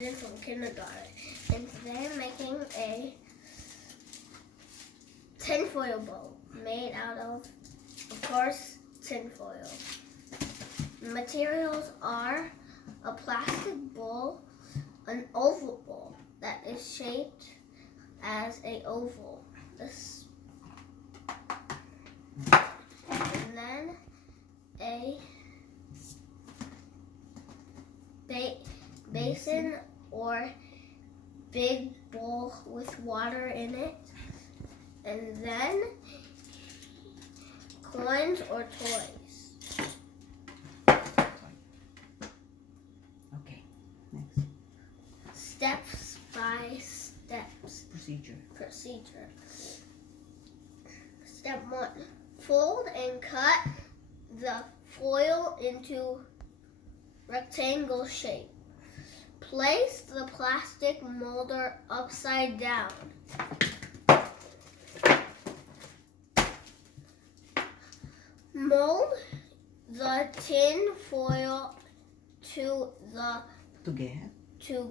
From kindergarten, and today I'm making a tinfoil bowl made out of course, tinfoil. The materials are a plastic bowl, an oval bowl that is shaped as an oval. And then a basin or big bowl with water in it, and then coins or toys. Okay, next. Steps by steps. Procedure. Step 1. Fold and cut the foil into rectangle shape. Place the plastic molder upside down. Mold the tin foil to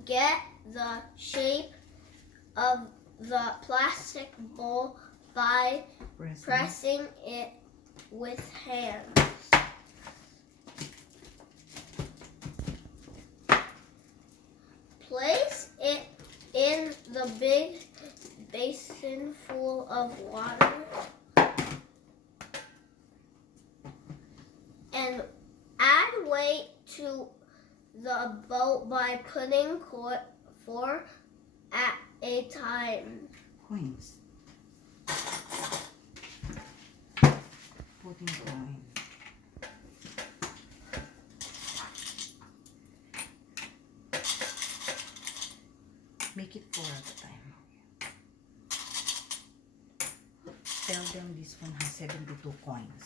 get the shape of the plastic bowl by pressing it with hands. Place it in the big basin full of water and add weight to the boat by putting 4 at a time. Coins. Putting coin. Make it 4 at a time. Tell them this one has 72 coins.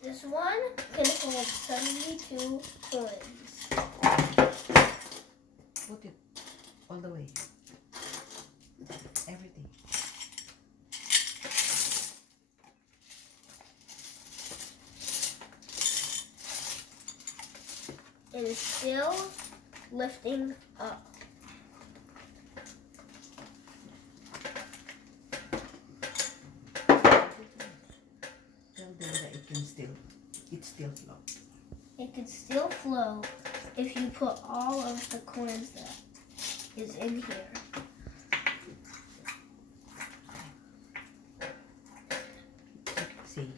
This one can hold 72 coins. Put it all the way. Everything. It is still lifting up. Tell them that it still floats. It can still flow if you put all of the coins that is in here. See,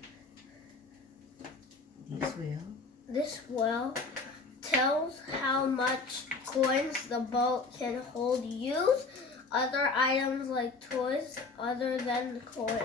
This well tells how much coins the boat can hold. Use other items like toys other than the coins.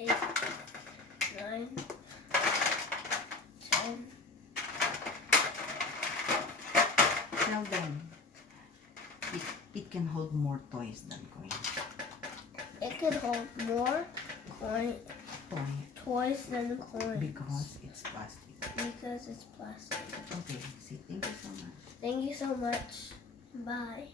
Eight, 9, 10. Tell them it can hold more toys than coins. It could hold more toys than coins. Because it's plastic. Because it's plastic. Okay, see, thank you so much. Thank you so much. Bye.